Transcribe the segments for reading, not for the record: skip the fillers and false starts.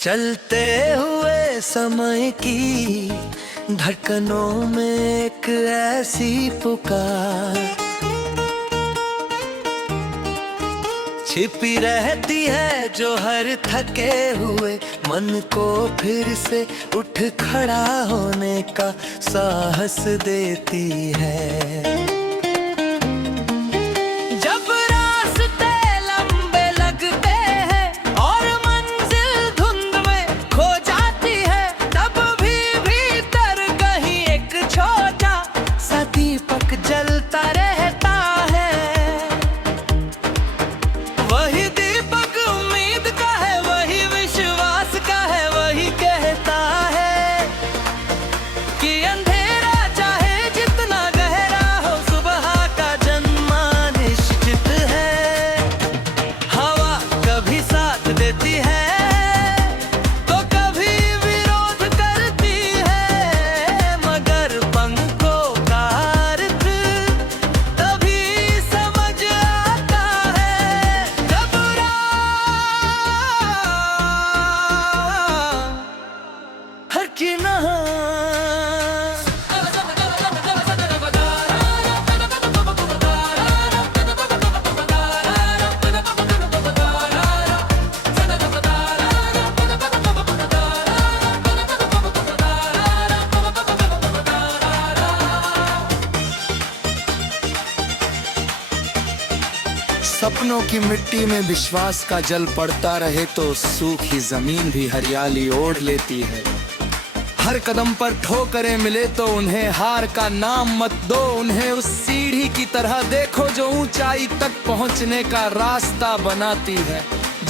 चलते हुए समय की धड़कनों में एक ऐसी पुकार छिपी रहती है जो हर थके हुए मन को फिर से उठ खड़ा होने का साहस देती है। जलता रहता है वही दीपक उम्मीद का है, वही विश्वास का है, वही कहता है कि अंधेरा चाहे जितना गहरा हो सुबह का जन्मा निश्चित है। हवा कभी साथ देती है तो कभी विरोध करती है, मगर पंखों का सपनों की मिट्टी में विश्वास का जल पड़ता रहे तो सूखी जमीन भी हरियाली ओढ़ लेती है। हर कदम पर ठोकरें मिले तो उन्हें हार का नाम मत दो, उन्हें उस सीढ़ी की तरह देखो जो ऊंचाई तक पहुंचने का रास्ता बनाती है।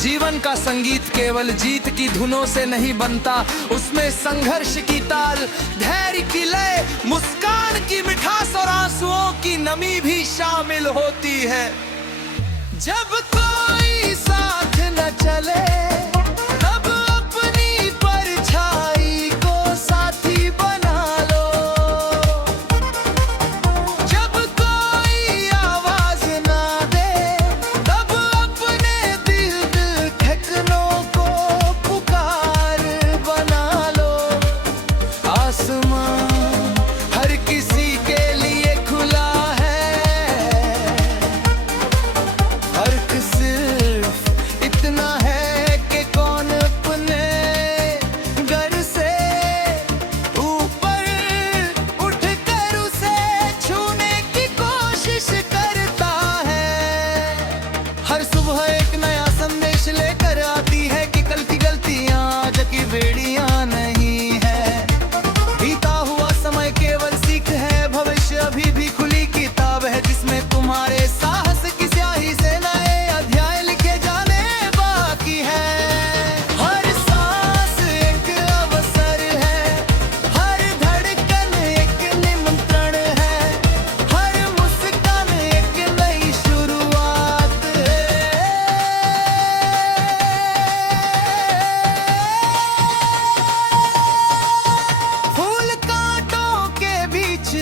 जीवन का संगीत केवल जीत की धुनों से नहीं बनता, उसमें संघर्ष की ताल, धैर्य की लय, मुस्कान की मिठास और आंसुओं की नमी भी शामिल होती है। जब कोई साथ न चले तब अपनी परछाई को साथी बना लो, जब कोई आवाज ना दे तब अपने दिल धड़कनों को पुकार बना लो। आसमां हर किसी के लिए खुला सिर्फ इतना है कि कौन अपने घर से ऊपर उठकर उसे छूने की कोशिश करता है। हर सुबह एक नया संदेश लेकर आती है कि कल की गलतियां आज की बेड़ियां नहीं है। बीता हुआ समय केवल सीख है, भविष्य अभी भी खुली किताब है जिसमें तुम्हारे साहस की स्याही से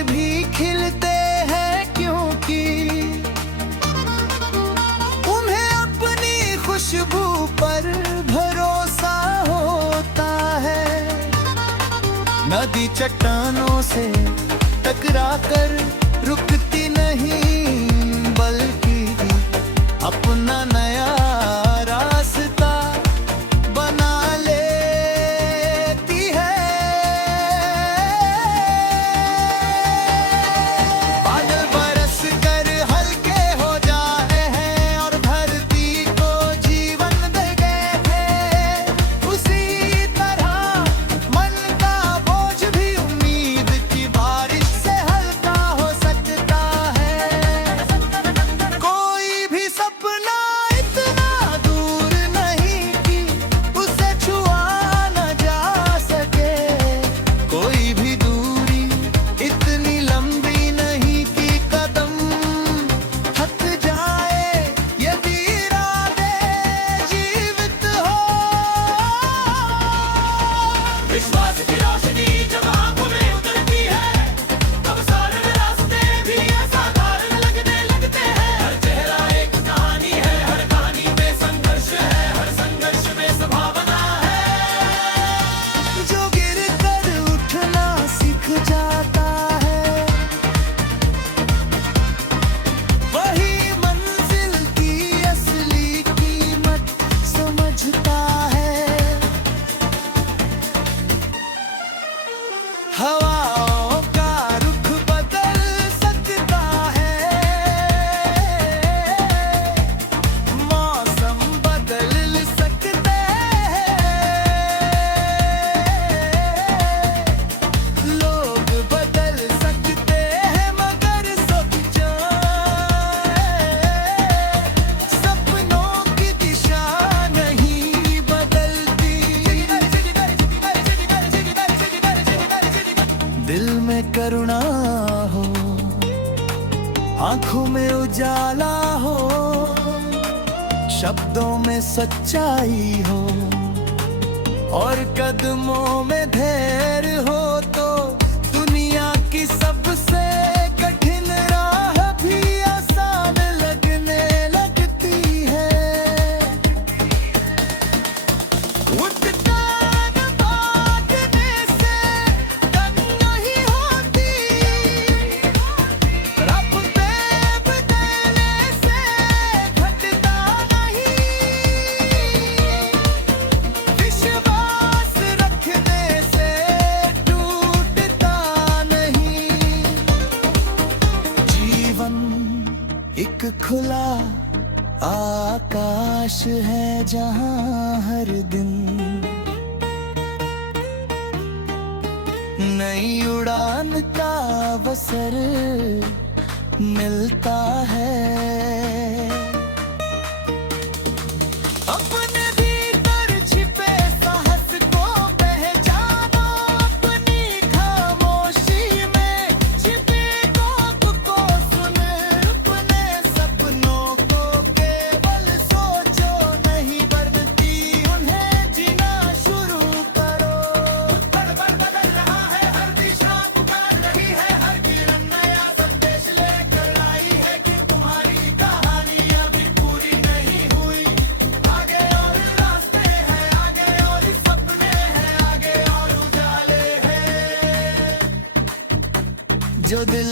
भी खिलते हैं क्योंकि उन्हें अपनी खुशबू पर भरोसा होता है। नदी चट्टानों से टकराकर रुकती नहीं बल्कि अपना नया रास्ता बना लेती है। बुझता है। हवाओं का रुख बदल सकता है, मौसम बदल सकते हैं, लोग बदल सकते हैं, मगर सोचो सपनों की दिशा नहीं बदलती। दिल में करुणा हो, आंखों में उजाला हो, शब्दों में सच्चाई हो और कदमों में धैर्य हो, तो दुनिया की सबसे कठिन राह भी आसान लगने लगती है। उठता न भागने से कम नहीं होती, रब पे बदलने से घटता नहीं, विश्वास रखने से टूटता नहीं। जीवन एक खुला आकाश है जहां हर दिन नई उड़ान का अवसर मिलता है। अपने भीतर छिपे साहस को पहचानो, अपनी खामोशी में छिपी कोक को सुन, अपने सपनों को केवल सोचो, नहीं बनती उन्हें जीना शुरू करो। बदल रहा है हर दिशा, पुकार रही है हर किरण, नया संदेश लेकर आई है कि तुम्हारी कहानी अभी पूरी नहीं हुई। आगे और रास्ते हैं, आगे और सपने हैं, आगे और उजाले हैं। जो दिल